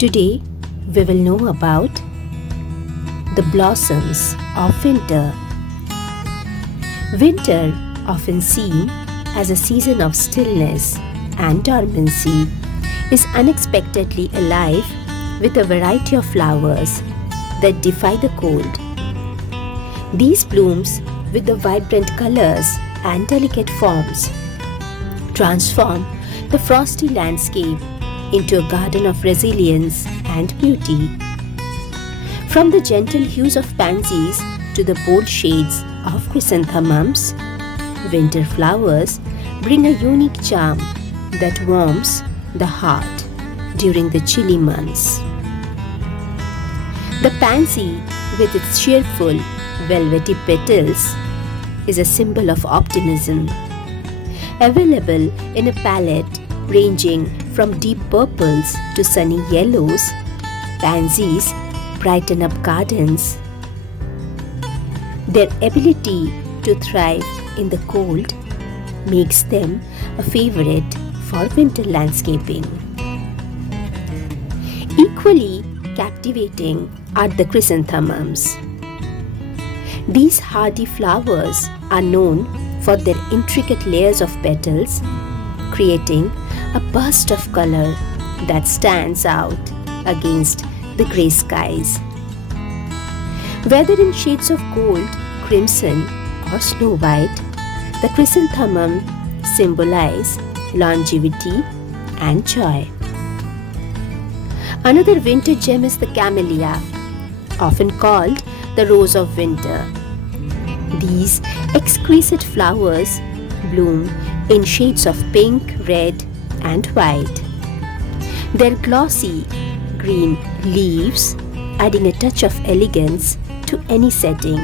Today, we will know about the blossoms of winter. Winter, often seen as a season of stillness and dormancy, is unexpectedly alive with a variety of flowers that defy the cold. These blooms, with the vibrant colors and delicate forms, transform the frosty landscape into a garden of resilience and beauty. From the gentle hues of pansies to the bold shades of chrysanthemums, winter flowers bring a unique charm that warms the heart during the chilly months. The pansy, with its cheerful, velvety petals, is a symbol of optimism. Available in a palette ranging from deep purples to sunny yellows, pansies brighten up gardens. Their ability to thrive in the cold makes them a favorite for winter landscaping. Equally captivating are the chrysanthemums. These hardy flowers are known for their intricate layers of petals, creating a burst of color that stands out against the grey skies. Whether in shades of gold, crimson, or snow white, the chrysanthemum symbolize longevity and joy. Another winter gem is the camellia, often called the rose of winter. These exquisite flowers bloom in shades of pink, red, and white. Their glossy green leaves adding a touch of elegance to any setting.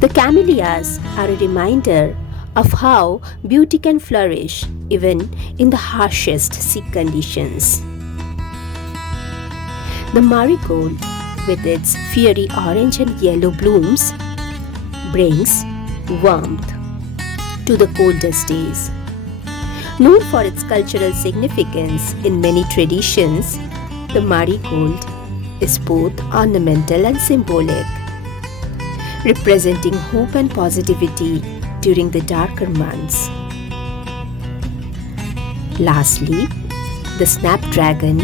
The camellias are a reminder of how beauty can flourish even in the harshest sea conditions. The marigold, with its fiery orange and yellow blooms, brings warmth to the coldest days. Known for its cultural significance in many traditions, the marigold is both ornamental and symbolic, representing hope and positivity during the darker months. Lastly, the snapdragon,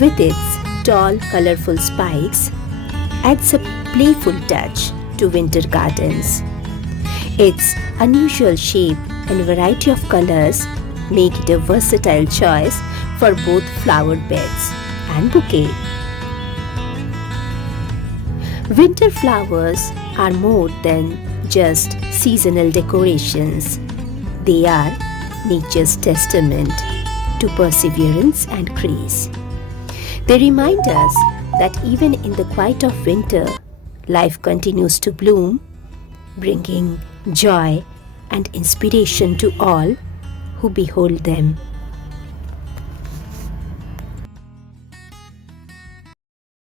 with its tall, colorful spikes, adds a playful touch to winter gardens. Its unusual shape and variety of colors make it a versatile choice for both flower beds and bouquet. Winter flowers are more than just seasonal decorations. They are nature's testament to perseverance and grace. They remind us that even in the quiet of winter, life continues to bloom, bringing joy and inspiration to all who behold them.